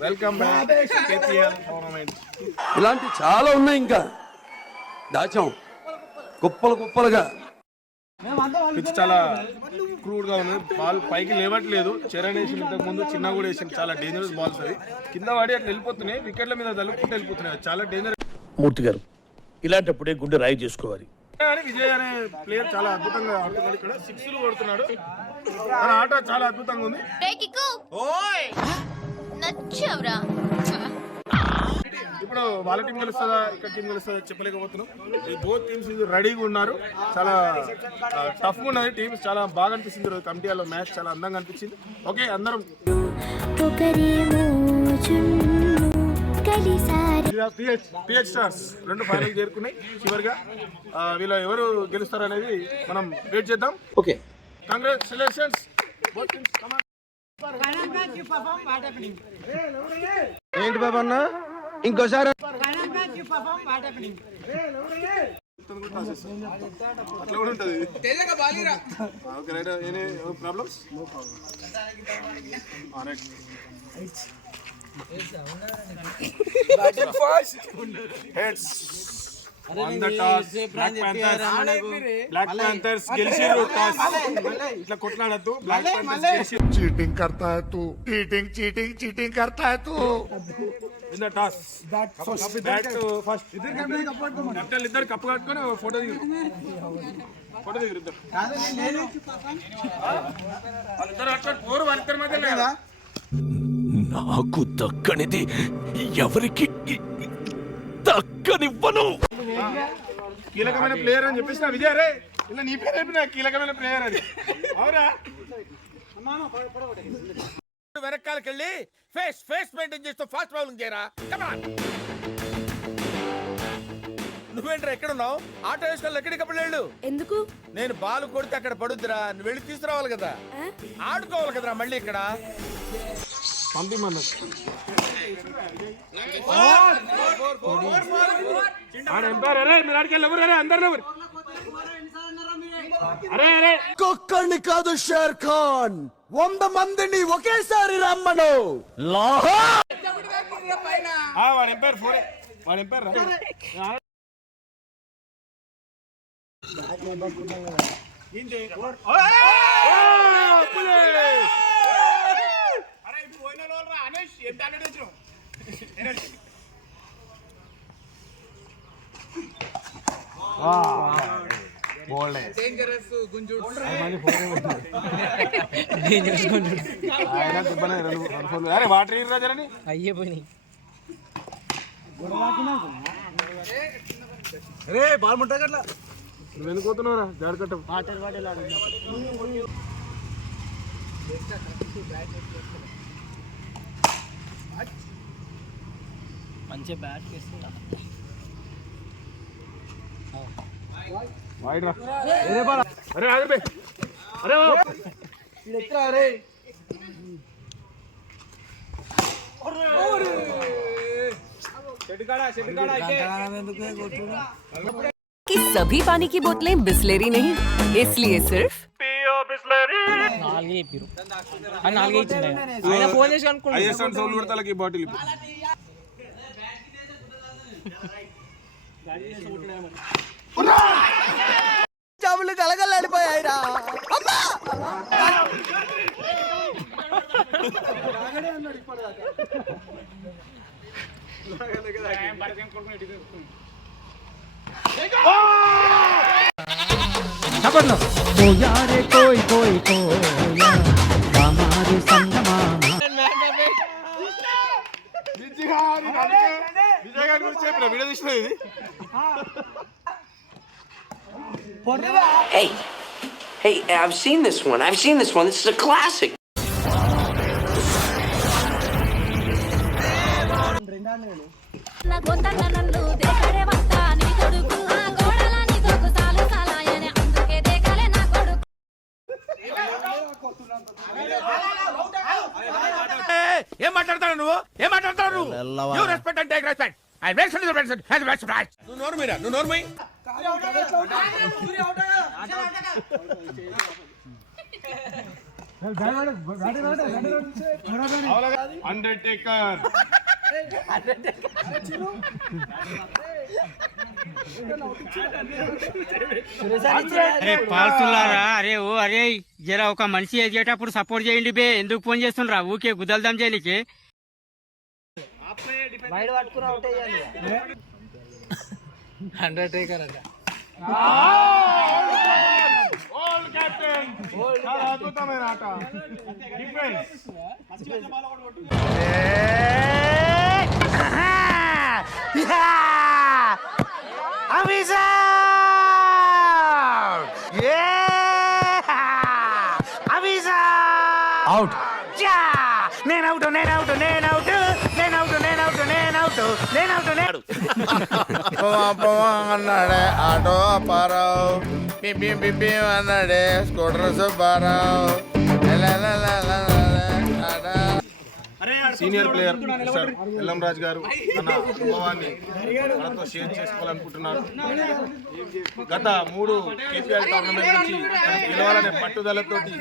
Welcome back KPL tournament. ఇలాంటి చాలా ఉన్నాయి, ఇంకా దాచాం కుప్పలు కుప్పలుగా. పిచ్ చాలా క్రూడ్ గా ఉంది, బాల్ పైకి లేవట్లేదు. చరణ్ వేసిన ఇంతకు ముందు చిన్న కూడా వేసిన చాలా డేంజరస్ బాల్స్ అవి, కింద పడి అట్లా వెళ్ళిపోతున్నాయి, వికెట్ల మీద తలుపుకుంటూ వెళ్ళిపోతున్నాయి, చాలా డేంజర్. మూర్తి గారు, ఇలాంటప్పుడే గుండె రాయి చేసుకోవాలి. విజయ్ అనే ప్లేయర్ చాలా అద్భుతంగా ఆడుతున్నాడు, ఇక్కడ సిక్స్లు కొడుతున్నాడు, తన ఆట చాలా అద్భుతంగా ఉంది. ఇప్పుడు వాళ్ళ టీం గెలుస్తుందా ఇక్కడ టీం గెలుస్తుందా చెప్పలేకపోతున్నాం. ఈ బోత్ టీమ్స్ రెడీగా ఉన్నారు, చాలా టఫ్గా ఉన్నది టీమ్స్, చాలా బాగా అనిపిస్తుంది. ఈరోజు కమిటీలో మ్యాచ్ చాలా అందంగా అనిపించింది. ఓకే, అందరం పిహెచ్ స్టార్స్ రెండు ఫైనల్ చేరుకున్నాయి. చివరిగా వీళ్ళు ఎవరు గెలుస్తారు అనేది మనం వెయిట్ చేద్దాం. Okay, congratulations. ఏంటి బాబా అన్న ఇంకోసారి అట్లా కూడా ఉంటుంది. Okay right, any problems? Heads on the toss. Black Panthers గెలిచిరు టాస్. ఇట్లా కొట్లాడద్దు. Black Panthers గెలిచిరు. चीटिंग करता है तू, चीटिंग करता है तू. In the toss. Bat first. Captain ఇద్దరు కప్పు కట్టుకొని ఫోటో దిగురు ఇద్దరు. వాళ్ళిద్దరు అట్లా పోరు, వాళ్ళిద్దరి మధ్య లేదా నాకు దక్కనిది ఎవరికి దక్కనివ్వను. కీలకమైన ప్లేయర్ అని చెప్పేసి విజయ్ రే, ఇలా నీ పేరు చెప్పిన కీలకమైన ప్లేయర్ అని. అవునా? వెనకాలకి వెళ్ళి ఫేస్ మెయింటైన్ చేస్తూ ఫాస్ట్ బౌలింగ్ చేయరా. నువ్వేంట్రా ఎక్కడున్నావు? ఆటో వేసుకొని ఎక్కడికప్పుడు వెళ్ళు. ఎందుకు? నేను బాల్ కొడితే అక్కడ పడుద్దిరా, నువ్వు వెళ్ళి తీసుకురావాలి కదా, ఆడుకోవాలి కదరా మళ్ళీ ఇక్కడ. పంపిమన్నా మీరు ఆడికెళ్ళి ఎవరు అందరు ఎవరు? ఒక్కడిని కాదు షేర్ ఖాన్, 100 మందిని ఒకేసారి రమ్మను. వాడు ఎంపైర్ ఫోరే, వాడు ఎంపైర్ వాటర్ రాజారని అయ్యే పోయినాయి. రే బాల్ ముట్టగట్లా నువ్వు ఎందుకు పోతున్నావురా జాడకట్ట. మంచి బ్యాట్ చేస్తున్నా. అరే అరే అరే అరే कि सभी पानी की बोतलें बिस्लेरी नहीं, इसलिए सिर्फ నాలుగే చెప్పారు అని నాలుగే ఇచ్చింది. ఆయన ఫోన్ చేసి కనుక్కుంటాకి బాటిల్ చెవులు కలగలాడిపోయాయిరా. విజయ్ గారి గురించి చెప్పిన వీడియో తీసిన ఇది. Hey, I've seen this one. This is a classic. ఏం మాట్లాడతావు నువ్వు? You respect and take respect. I make sure the respect has respect. నువ్వు నోరు మీరా? అండర్టేకర్ అరే పాల్తులారా, అరే ఓ అరే జరా ఒక మనిషి ఎదిగేటప్పుడు సపోర్ట్ చేయండి బే. ఎందుకు ఫోన్ చేస్తుండ్రా ఊకే గుద్దల్దాం చేయనికి? అండర్టేకర్ అట. ఓల్డ్ కెప్టెన్ చాలా అద్భుతమైన ఆట. Defence out. అన్నాడే ఆటో అప్పారావు, పిపిం పిపిం అన్నాడే scooter Subbarao. Senior player mister Ellam Raju గారు తన అనుభవాన్ని మనతో షేర్ చేసుకోవాలనుకుంటున్నారు. గత 3 కేపీఆర్ టోర్నమెంట్ నుంచి గెలవాలనే పట్టుదలతోటి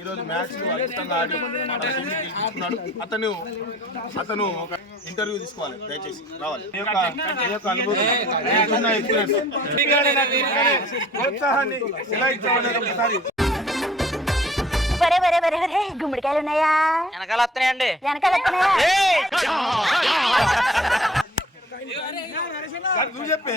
ఈరోజు మ్యాచ్ అద్భుతంగా ఆడి మన టీంని గెలుచుకున్నాడు. అతను ఒక ఇంటర్వ్యూ తీసుకోవాలి, దయచేసి రావాలి. ఈ యొక్క అనుభూతి, మీకున్న ఎక్స్పీరియన్స్, ప్రోత్సాహాన్ని ఎలా ఇచ్చామనేది ఒకసారి. గుమ్మడికాయలు ఉన్నాయా? వెనకాల వస్తున్నాయండి. వెనకాల వస్తున్నాయా? నువ్వు చెప్పే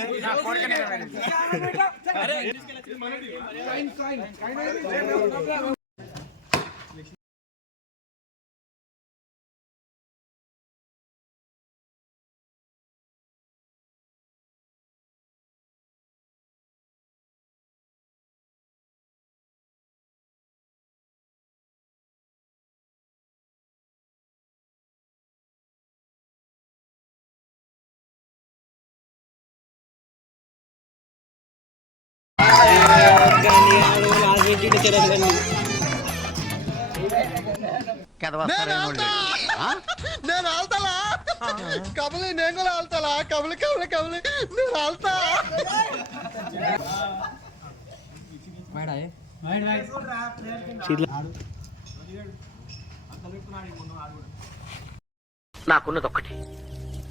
నేను ఆల్తాలా కబలి, నేను కూడా ఆల్తాలా కబలి కబలి కబలి నేను ఆల్తా. నాకున్నది ఒక్కటి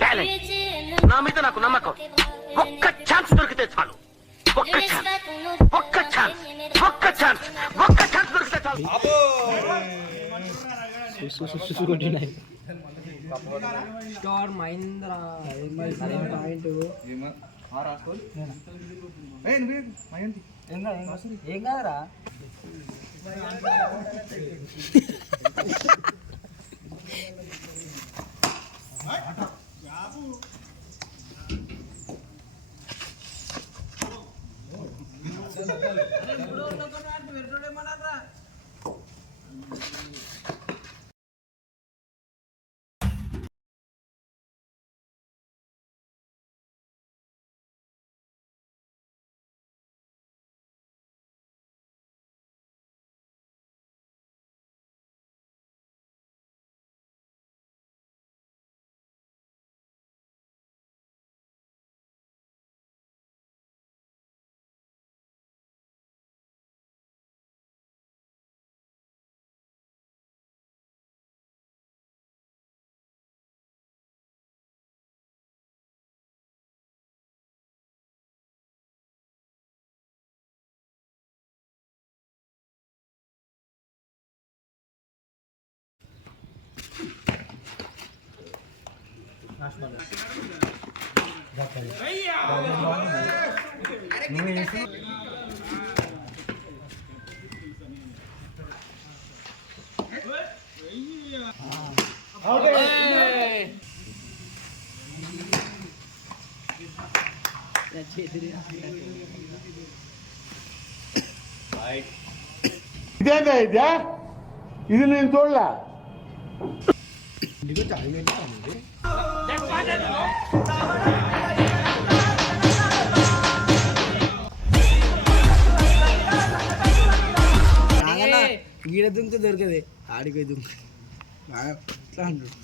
టాలెంట్. నా మీద నాకు నమ్మకం. ఒక్క ఛాన్స్ దొరికితే చాలు. ఒక్క ఛాన్స్ దొరికితే చాలు. స్టార్ మహీంద్రా ఏం కాదరా? ఇదేందా ఇదే? ఇది నేను చూడలే. గీడ దుంకు దొరకదే, ఆడిపోయి దుంకు ఎట్లా అంటారు.